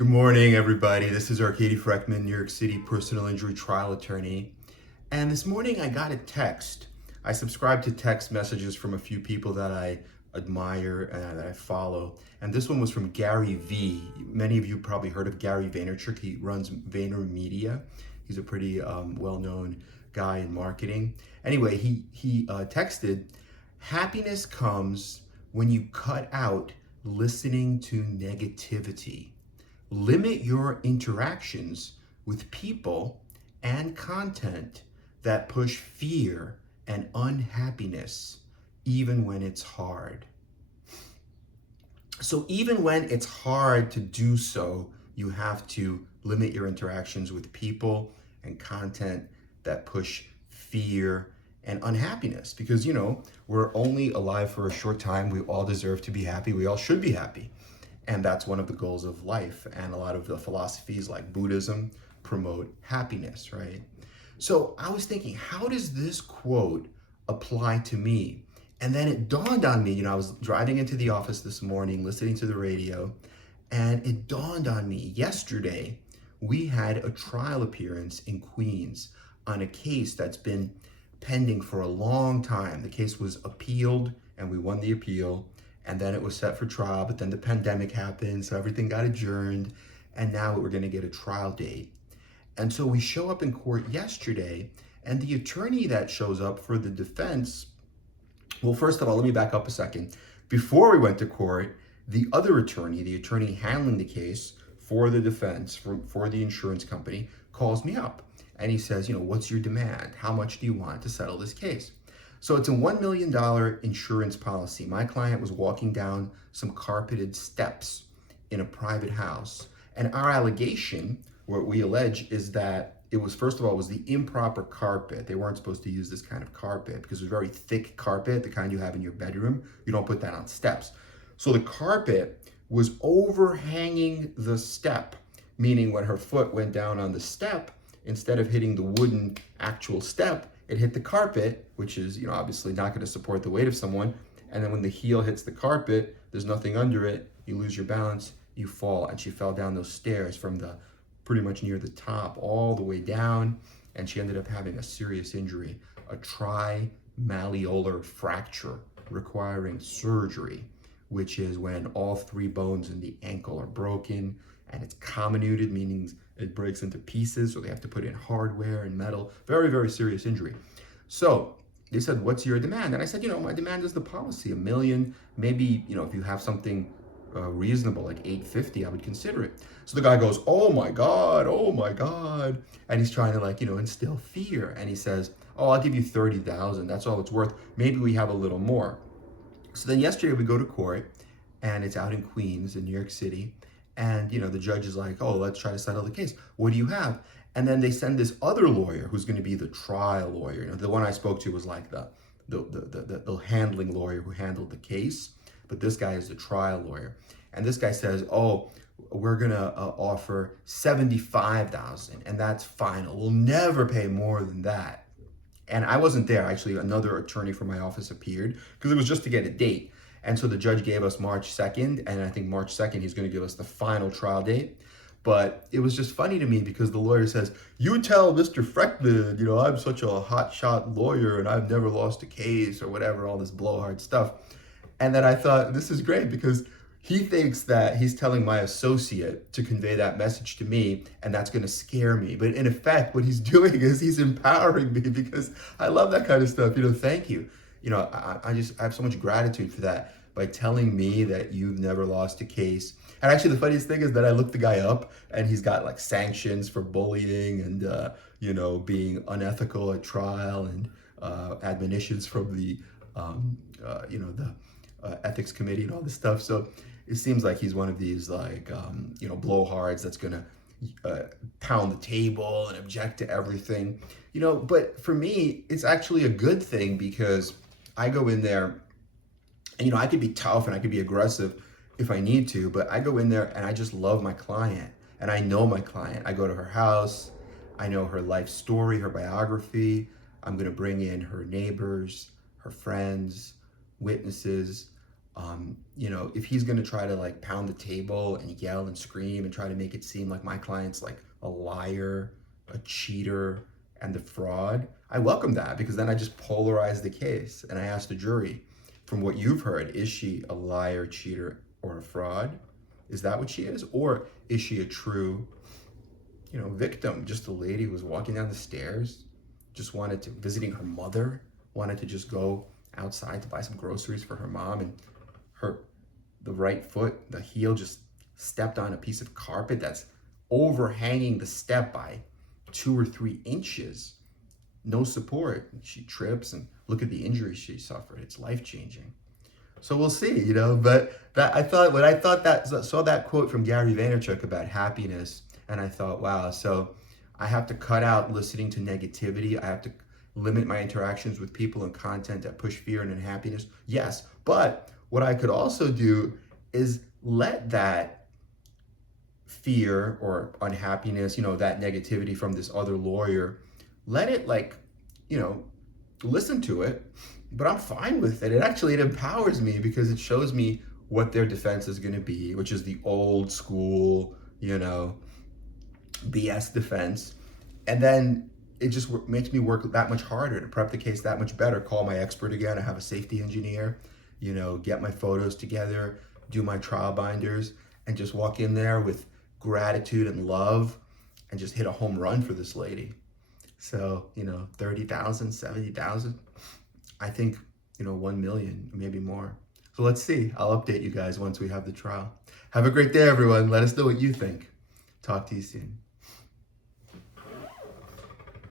Good morning, everybody. This is Arcady Frekhtman, New York City personal injury trial attorney. And this morning I got a text. I subscribe to text messages from a few people that I admire and that I follow. And this one was from Gary V. Many of you probably heard of Gary Vaynerchuk. He runs VaynerMedia. He's a pretty well-known guy in marketing. Anyway, he texted, "Happiness comes when you cut out listening to negativity. Limit your interactions with people and content that push fear and unhappiness, even when it's hard." So even when it's hard to do so, you have to limit your interactions with people and content that push fear and unhappiness, because we're only alive for a short time. We all deserve to be happy. We all should be happy. And that's one of the goals of life. And a lot of the philosophies like Buddhism promote happiness, right? So I was thinking, how does this quote apply to me? And then it dawned on me, I was driving into the office this morning, listening to the radio, and it dawned on me, yesterday, we had a trial appearance in Queens on a case that's been pending for a long time. The case was appealed and we won the appeal. And then it was set for trial, but then the pandemic happened, so everything got adjourned, and now we're going to get a trial date. And so we show up in court yesterday, and the attorney that shows up for the defense, well, first of all, let me back up a second. Before we went to court, the other attorney, the attorney handling the case for the defense, for the insurance company, calls me up, and he says, "What's your demand? How much do you want to settle this case?" So it's a $1 million insurance policy. My client was walking down some carpeted steps in a private house. And our allegation, what we allege, is that it was, first of all, was the improper carpet. They weren't supposed to use this kind of carpet because it was very thick carpet, the kind you have in your bedroom. You don't put that on steps. So the carpet was overhanging the step, meaning when her foot went down on the step, instead of hitting the wooden actual step, it hit the carpet, which is, obviously not going to support the weight of someone. And then when the heel hits the carpet, there's nothing under it. You lose your balance, you fall. And she fell down those stairs from the pretty much near the top all the way down. And she ended up having a serious injury, a trimalleolar fracture requiring surgery, which is when all three bones in the ankle are broken and it's comminuted, meaning it breaks into pieces, so they have to put in hardware and metal. Very, very serious injury. So they said, "What's your demand?" And I said, my demand is the policy, $1 million. Maybe, if you have something reasonable, like $850, I would consider it. So the guy goes, oh my God. And he's trying to instill fear. And he says, "Oh, I'll give you $30,000. That's all it's worth. Maybe we have a little more." So then yesterday we go to court, and it's out in Queens in New York City. And, the judge is like, "Oh, let's try to settle the case. What do you have?" And then they send this other lawyer who's going to be the trial lawyer. The one I spoke to was like the handling lawyer who handled the case. But this guy is the trial lawyer. And this guy says, "Oh, we're going to offer $75,000. And that's final. We'll never pay more than that." And I wasn't there. Actually, another attorney from my office appeared because it was just to get a date. And so the judge gave us March 2nd, and I think March 2nd, he's going to give us the final trial date. But it was just funny to me because the lawyer says, "You tell Mr. Frekhtman, I'm such a hotshot lawyer and I've never lost a case," or whatever, all this blowhard stuff. And then I thought, this is great because he thinks that he's telling my associate to convey that message to me, and that's going to scare me. But in effect, what he's doing is he's empowering me, because I love that kind of stuff. Thank you. I have so much gratitude for that, by telling me that you've never lost a case. And actually, the funniest thing is that I looked the guy up, and he's got sanctions for bullying and being unethical at trial, and admonitions from the ethics committee and all this stuff. So it seems like he's one of these blowhards that's gonna pound the table and object to everything. But for me, it's actually a good thing, because I go in there and I could be tough and I could be aggressive if I need to, but I go in there and I just love my client, and I know my client. I go to her house, I know her life story, her biography. I'm gonna bring in her neighbors, her friends, witnesses. If he's going to try to like pound the table and yell and scream and try to make it seem like my client's like a liar, a cheater, and the fraud, I welcome that, because then I just polarize the case and I ask the jury, from what you've heard, is she a liar, cheater, or a fraud? Is that what she is? Or is she a true, victim? Just a lady who was walking down the stairs, just visiting her mother, wanted to just go outside to buy some groceries for her mom, and the right foot, the heel, just stepped on a piece of carpet that's overhanging the step by 2 or 3 inches. No support. She trips, and look at the injury she suffered. It's life-changing. So we'll see, but saw that quote from Gary Vaynerchuk about happiness, and I thought, wow, so I have to cut out listening to negativity. I have to limit my interactions with people and content that push fear and unhappiness. Yes, but what I could also do is let that fear or unhappiness, that negativity from this other lawyer, let it listen to it, but I'm fine with it. It empowers me, because it shows me what their defense is going to be, which is the old school, BS defense. And then it just makes me work that much harder to prep the case that much better, call my expert again, I have a safety engineer, get my photos together, do my trial binders, and just walk in there with gratitude and love and just hit a home run for this lady. So, 30,000, 70,000, I think, 1 million, maybe more. So let's see. I'll update you guys once we have the trial. Have a great day, everyone. Let us know what you think. Talk to you soon.